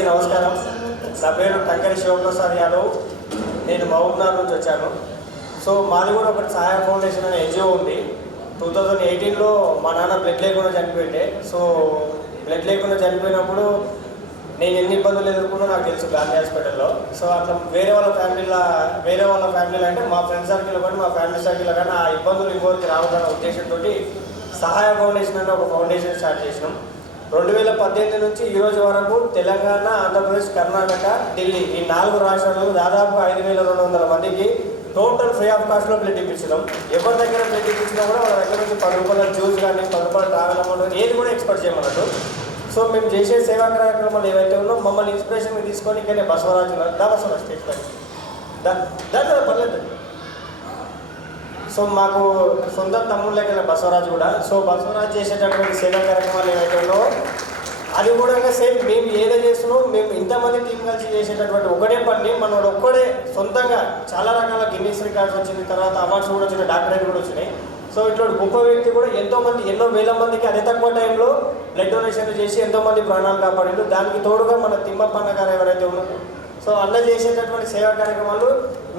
నమస్కారం. నా పేరు టంకరి శివప్రసాద్ యాదవ్. నేను మహబూబ్నగర్ నుంచి వచ్చాను. సో మాది కూడా ఒకటి సహాయ ఫౌండేషన్ అనే ఎన్జిఓ ఉంది. టూ థౌజండ్ ఎయిటీన్లో మా నాన్న బ్లడ్ లేకుండా చనిపోయిండే. సో బ్లడ్ లేకుండా చనిపోయినప్పుడు నేను ఎన్ని ఇబ్బందులు ఎదుర్కొన్నా నాకు తెలుసు గాంధీ హాస్పిటల్లో. సో అట్లా వేరే వాళ్ళ ఫ్యామిలీలో వేరే వాళ్ళ ఫ్యామిలీలో అంటే మా ఫ్రెండ్ సర్కిల్ కానీ మా ఫ్యామిలీ సర్కిల్ కానీ ఆ ఇబ్బందులు ఇంకోరికి రావద్దన్న ఉద్దేశంతో సహాయ ఫౌండేషన్ అనే ఒక ఫౌండేషన్ స్టార్ట్ చేసినాం. రెండు వేల పద్దెనిమిది నుంచి ఈ రోజు వరకు తెలంగాణ ఆంధ్రప్రదేశ్ కర్ణాటక ఢిల్లీ ఈ నాలుగు రాష్ట్రాలలో దాదాపు ఐదు వేల రెండు వందల మందికి టోటల్ ఫ్రీ ఆఫ్ కాస్ట్లో బ్లడ్ ఇప్పించడం. ఎవరి దగ్గర బ్లడ్ ఇప్పించినా కూడా వాళ్ళ దగ్గర నుంచి పది రూపాయల జ్యూస్ కానీ పది రూపాయల ట్రావెల్ అమౌంట్ ఏది కూడా ఎక్స్పెక్ట్ చేయమన్నట్టు. సో మేము చేసే సేవా కార్యక్రమాలు ఏవైతే ఉన్నో మమ్మల్ని ఇన్స్పిరేషన్ తీసుకొని ఇక్కడే బసవరాజు దా బసవరాజ్ స్టేట్ పై దా దా, పర్లేదు. సో మాకు సొంత తమ్ముడు లెక్కన బసవరాజు కూడా. సో బసవరాజు చేసేటటువంటి సేవా కార్యక్రమాలు ఏవైతే అది కూడా సేమ్ మేము ఏదో చేస్తున్నాం మేము ఇంతమంది టీం కలిసి చేసేటటువంటి ఒకటే పని మనోడు ఒక్కడే సొంతంగా చాలా రకాల గిన్నీస్ రికార్డ్స్ వచ్చింది తర్వాత అవార్డ్స్ కూడా వచ్చినాయి డాక్టరేట్ కూడా వచ్చినాయి. సో ఇట్లా గొప్ప వ్యక్తి కూడా ఎంతో మంది ఎన్నో వేల మందికి అదే తక్కువ టైంలో బ్లడ్ డొనేషన్లు చేసి ఎంతో మంది ప్రాణాలు కాపాడిండు. దానికి తోడుగా మన తిమ్మప్పన్న గారు ఎవరైతే ఉన్నారో సో అన్న చేసేటటువంటి సేవా కార్యక్రమాలు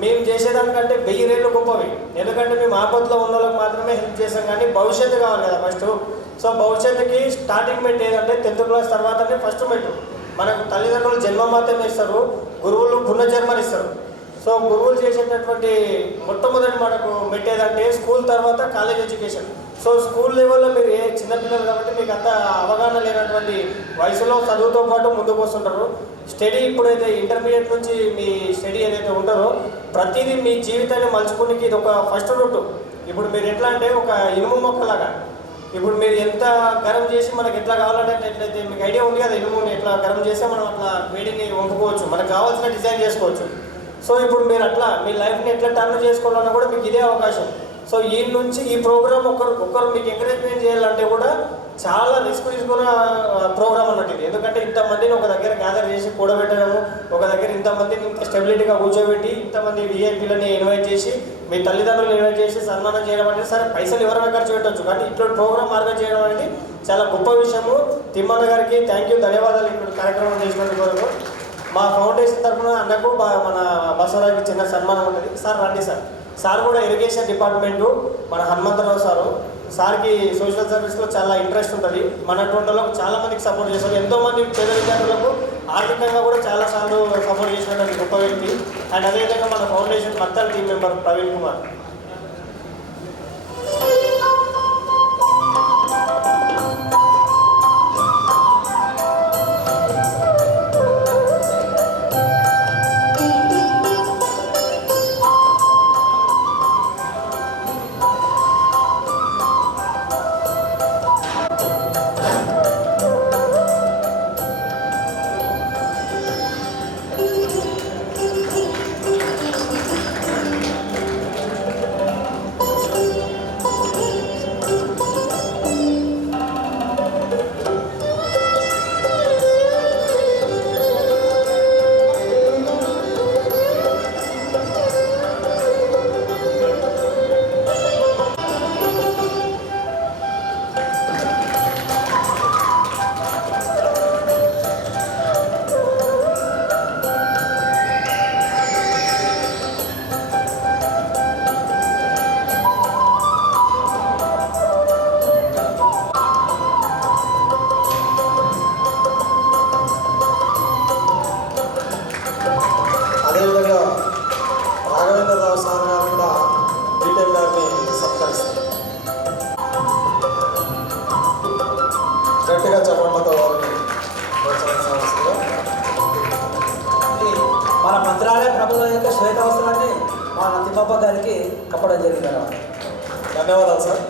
మేము చేసేదానికంటే వెయ్యి రేట్లు గొప్పవి. ఎందుకంటే మేము ఆపత్తులో ఉన్న వాళ్ళకి మాత్రమే హెల్ప్ చేసాం కానీ భవిష్యత్తు కావాలి కదా ఫస్ట్. సో భవిష్యత్తుకి స్టార్టింగ్ మెట్ ఏదంటే టెన్త్ క్లాస్ తర్వాతనే ఫస్ట్ మెట్. మనకు తల్లిదండ్రులు జన్మ మాత్రమే ఇస్తారు గురువులు పునర్జన్మని ఇస్తారు సో గురువులు చేసేటటువంటి మొట్టమొదటి మనకు పెట్టేదంటే స్కూల్ తర్వాత కాలేజ్ ఎడ్యుకేషన్ సో స్కూల్ లెవెల్లో మీరు ఏ చిన్నపిల్లలు కాబట్టి మీకు అంత అవగాహన లేనటువంటి వయసులో చదువుతో పాటు ముందుకు వస్తుంటారు. స్టడీ ఇప్పుడైతే ఇంటర్మీడియట్ నుంచి మీ స్టడీ ఏదైతే ఉంటారో ప్రతిదీ మీ జీవితాన్ని మలుచుకునేకి ఇది ఒక ఫస్ట్ రూట్. ఇప్పుడు మీరు ఎట్లా అంటే ఒక ఇనుము మొక్కలాగా. ఇప్పుడు మీరు ఎంత గరం చేసి మనకి ఎట్లా కావాలంటే ఎట్లయితే మీకు ఐడియా ఉంది కదా ఇనుముని ఎట్లా గరం చేస్తే మనం అట్లా వేడిని వంపుకోవచ్చు. మనకు కావాల్సిన డిజైన్ చేసుకోవచ్చు. సో ఇప్పుడు మీరు అట్లా మీ లైఫ్ని ఎట్లా టర్న్ చేసుకోవాలన్నా కూడా మీకు ఇదే అవకాశం. సో ఈ నుంచి ఈ ప్రోగ్రామ్ ఒకరు ఒకరు మీకు ఎంకరేజ్మెంట్ చేయాలంటే కూడా చాలా రిస్క్ తీసుకున్న ప్రోగ్రామ్ అన్నట్టు ఇది. ఎందుకంటే ఇంతమందిని ఒక దగ్గర గ్యాదర్ చేసి కూడబెట్టడము ఒక దగ్గర ఇంతమందిని ఇంత స్టెబిలిటీగా కూర్చోబెట్టి ఇంతమంది విఐపీలని ఇన్వైట్ చేసి మీ తల్లిదండ్రులు ఇన్వైట్ చేసి సన్మానం చేయడం అనేది సరే పైసలు ఎవరైనా ఖర్చు పెట్టవచ్చు కానీ ఇటువంటి ప్రోగ్రామ్ ఆర్గనైజ్ చేయడం అనేది చాలా గొప్ప విషయము. తిమ్మన్న గారికి థ్యాంక్ యూ ధన్యవాదాలు ఇప్పుడు కార్యక్రమం చేసినందుకు మా ఫౌండేషన్ తరఫున అన్నకు మన బసవరాజుకి చిన్న సన్మానం ఉంటుంది. సార్ రండి సార్. సార్ కూడా ఇరిగేషన్ డిపార్ట్మెంటు మన హనుమంతరావు సారు. సార్కి సోషల్ సర్వీస్లో చాలా ఇంట్రెస్ట్ ఉంటుంది. మన టోటల్లో చాలా మందికి సపోర్ట్ చేస్తారు. ఎంతోమంది పేద విద్యార్థులకు ఆర్థికంగా కూడా చాలా సార్లు సపోర్ట్ చేసినటువంటి గొప్ప వ్యక్తి. అండ్ అదేవిధంగా మన ఫౌండేషన్ మత్తల్ టీం మెంబర్ ప్రవీణ్ కుమార్. మన మంత్రాలయ ప్రభుత్వం యొక్క శ్వేత శ్వేతవస్త్రాన్ని మా తిమ్మప్ప గారికి కప్పడం జరిగింది అన్నమాట ధన్యవాదాలు సార్.